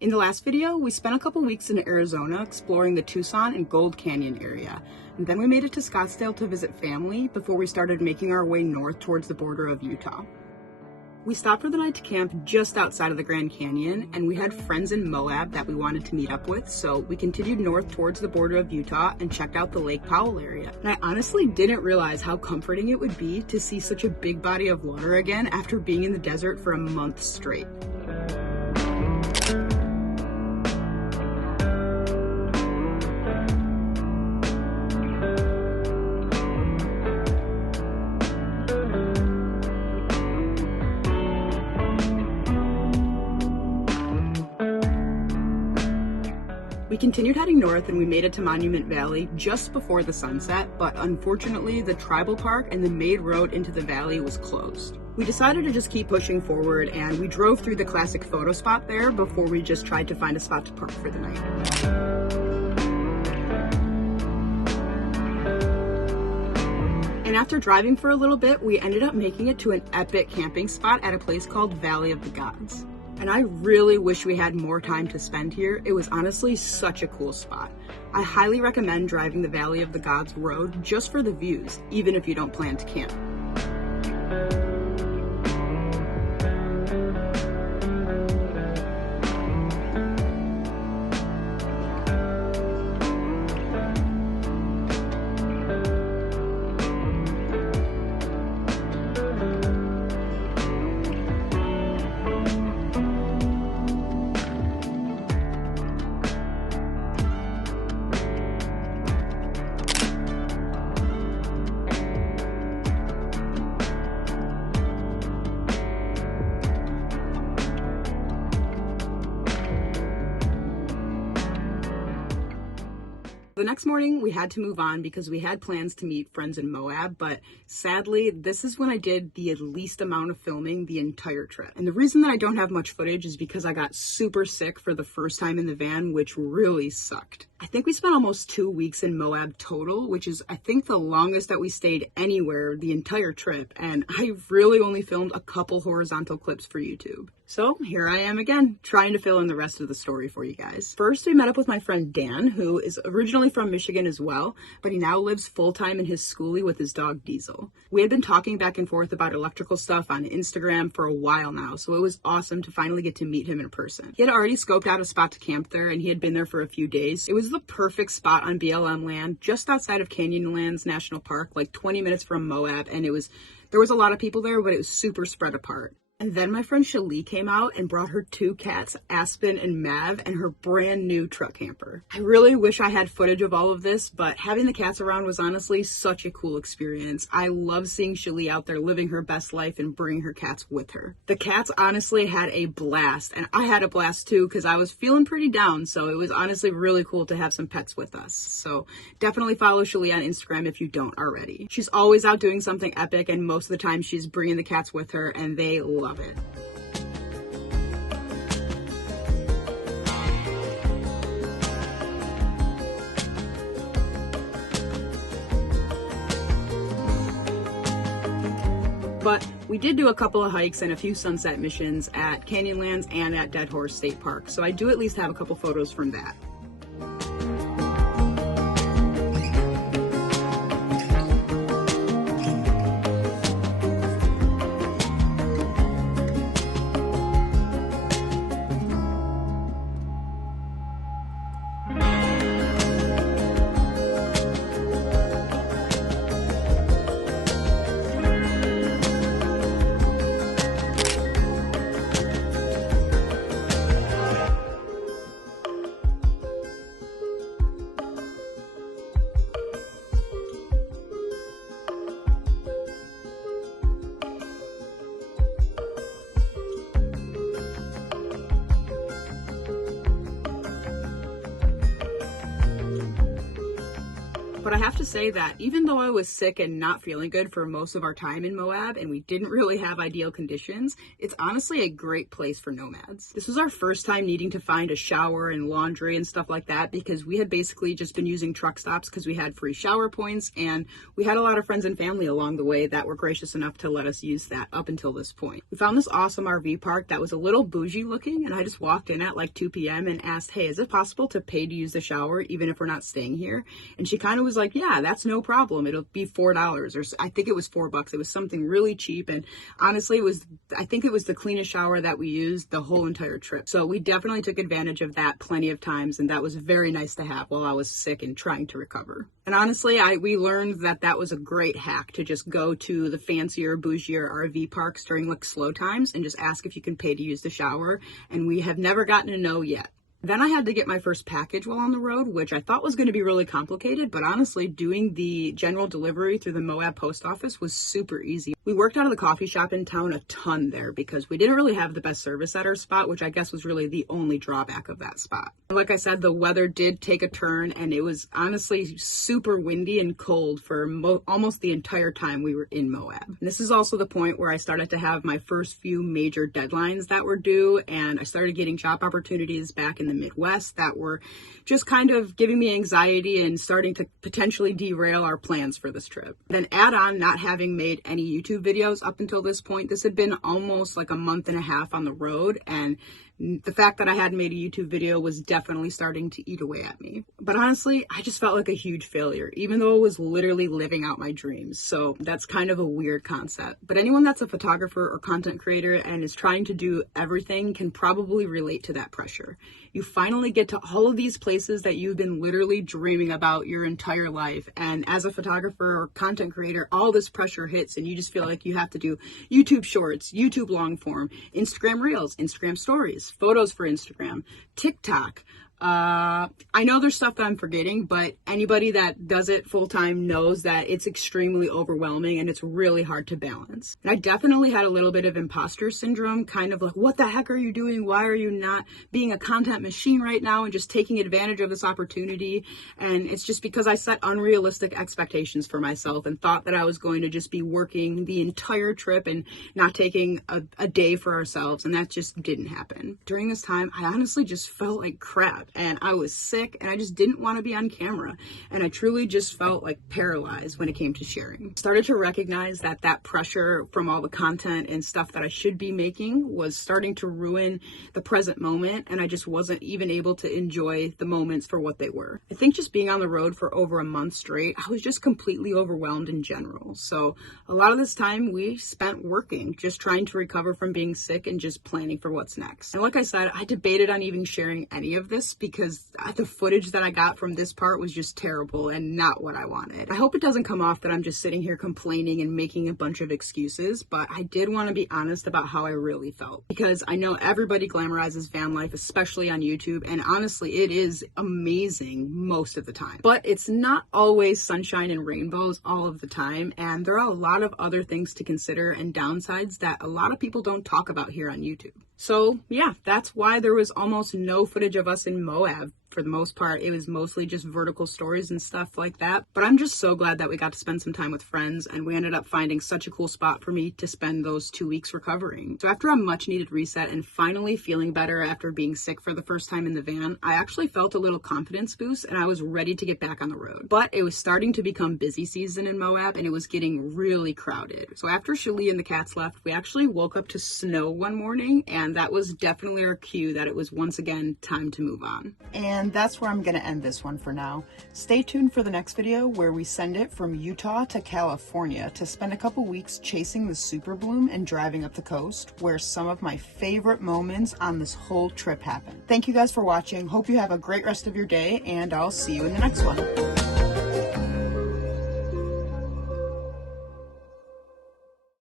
In the last video, we spent a couple weeks in Arizona exploring the Tucson and Gold Canyon area, and then we made it to Scottsdale to visit family before we started making our way north towards the border of Utah. We stopped for the night to camp just outside of the Grand Canyon, and we had friends in Moab that we wanted to meet up with, so we continued north towards the border of Utah and checked out the Lake Powell area. And I honestly didn't realize how comforting it would be to see such a big body of water again after being in the desert for a month straight. We continued heading north and we made it to Monument Valley just before the sunset, but unfortunately the tribal park and the main road into the valley was closed. We decided to just keep pushing forward and we drove through the classic photo spot there before we just tried to find a spot to park for the night. And after driving for a little bit, we ended up making it to an epic camping spot at a place called Valley of the Gods. And I really wish we had more time to spend here. It was honestly such a cool spot. I highly recommend driving the Valley of the Gods road just for the views, even if you don't plan to camp. The next morning, we had to move on because we had plans to meet friends in Moab, but sadly, this is when I did the least amount of filming the entire trip. And the reason that I don't have much footage is because I got super sick for the first time in the van, which really sucked. I think we spent almost 2 weeks in Moab total, which is, I think, the longest that we stayed anywhere the entire trip, and I really only filmed a couple horizontal clips for YouTube. So here I am again, trying to fill in the rest of the story for you guys. First, we met up with my friend Dan, who is originally from Michigan as well, but he now lives full-time in his schoolie with his dog Diesel. We had been talking back and forth about electrical stuff on Instagram for a while now, so it was awesome to finally get to meet him in person. He had already scoped out a spot to camp there, and he had been there for a few days. It was the perfect spot on BLM land, just outside of Canyonlands National Park, like 20 minutes from Moab, and there was a lot of people there, but it was super spread apart. And then my friend Shalee came out and brought her 2 cats, Aspen and Mav, and her brand new truck camper. I really wish I had footage of all of this, but having the cats around was honestly such a cool experience. I love seeing Shalee out there living her best life and bringing her cats with her. The cats honestly had a blast, and I had a blast too because I was feeling pretty down, so it was honestly really cool to have some pets with us. So definitely follow Shalee on Instagram if you don't already. She's always out doing something epic, and most of the time she's bringing the cats with her, and they love it. But we did do a couple of hikes and a few sunset missions at Canyonlands and at Dead Horse State Park, so I do at least have a couple photos from that. But I have to say that even though I was sick and not feeling good for most of our time in Moab and we didn't really have ideal conditions, it's honestly a great place for nomads. This was our first time needing to find a shower and laundry and stuff like that because we had basically just been using truck stops because we had free shower points, and we had a lot of friends and family along the way that were gracious enough to let us use that up until this point. We found this awesome RV park that was a little bougie looking, and I just walked in at like 2 p.m. and asked, hey, is it possible to pay to use the shower even if we're not staying here? And she kind of was like, yeah, that's no problem. It'll be $4, or I think it was $4. It was something really cheap, and honestly, I think it was the cleanest shower that we used the whole entire trip. So we definitely took advantage of that plenty of times, and that was very nice to have while I was sick and trying to recover. And honestly, we learned that was a great hack to just go to the fancier, bougier RV parks during like slow times and just ask if you can pay to use the shower. And we have never gotten a no yet. Then I had to get my first package while on the road, which I thought was going to be really complicated, but honestly, doing the general delivery through the Moab post office was super easy. We worked out of the coffee shop in town a ton there because we didn't really have the best service at our spot, which I guess was really the only drawback of that spot. Like I said, the weather did take a turn, and it was honestly super windy and cold for almost the entire time we were in Moab. And this is also the point where I started to have my first few major deadlines that were due, and I started getting job opportunities back in the Midwest that were just kind of giving me anxiety and starting to potentially derail our plans for this trip. Then add on not having made any YouTube videos up until this point. This had been almost like a month and a half on the road, and the fact that I hadn't made a YouTube video was definitely starting to eat away at me. But honestly, I just felt like a huge failure, even though it was literally living out my dreams. So that's kind of a weird concept. But anyone that's a photographer or content creator and is trying to do everything can probably relate to that pressure. You finally get to all of these places that you've been literally dreaming about your entire life. And as a photographer or content creator, all this pressure hits and you just feel like you have to do YouTube shorts, YouTube long form, Instagram reels, Instagram stories, photos for Instagram, TikTok. I know there's stuff that I'm forgetting, but anybody that does it full time knows that it's extremely overwhelming and it's really hard to balance. And I definitely had a little bit of imposter syndrome, kind of like, what the heck are you doing? Why are you not being a content machine right now and just taking advantage of this opportunity? And it's just because I set unrealistic expectations for myself and thought that I was going to just be working the entire trip and not taking a day for ourselves. And that just didn't happen. During this time, I honestly just felt like crap. And I was sick and I just didn't want to be on camera. And I truly just felt like paralyzed when it came to sharing. Started to recognize that pressure from all the content and stuff that I should be making was starting to ruin the present moment. And I just wasn't even able to enjoy the moments for what they were. I think just being on the road for over a month straight, I was just completely overwhelmed in general. So a lot of this time we spent working, just trying to recover from being sick and just planning for what's next. And like I said, I debated on even sharing any of this because the footage that I got from this part was just terrible and not what I wanted. I hope it doesn't come off that I'm just sitting here complaining and making a bunch of excuses, but I did want to be honest about how I really felt, because I know everybody glamorizes van life, especially on YouTube, and honestly, it is amazing most of the time. But it's not always sunshine and rainbows all of the time, and there are a lot of other things to consider and downsides that a lot of people don't talk about here on YouTube. So yeah, that's why there was almost no footage of us in Moab. For the most part, it was mostly just vertical stories and stuff like that. But I'm just so glad that we got to spend some time with friends, and we ended up finding such a cool spot for me to spend those 2 weeks recovering. So after a much needed reset and finally feeling better after being sick for the first time in the van, I actually felt a little confidence boost and I was ready to get back on the road. But it was starting to become busy season in Moab and it was getting really crowded. So after Shalee and the cats left, we actually woke up to snow one morning, and that was definitely our cue that it was once again time to move on. And that's where I'm going to end this one for now. Stay tuned for the next video where we send it from Utah to California to spend a couple weeks chasing the super bloom and driving up the coast, where some of my favorite moments on this whole trip happen. Thank you guys for watching. Hope you have a great rest of your day, and I'll see you in the next one.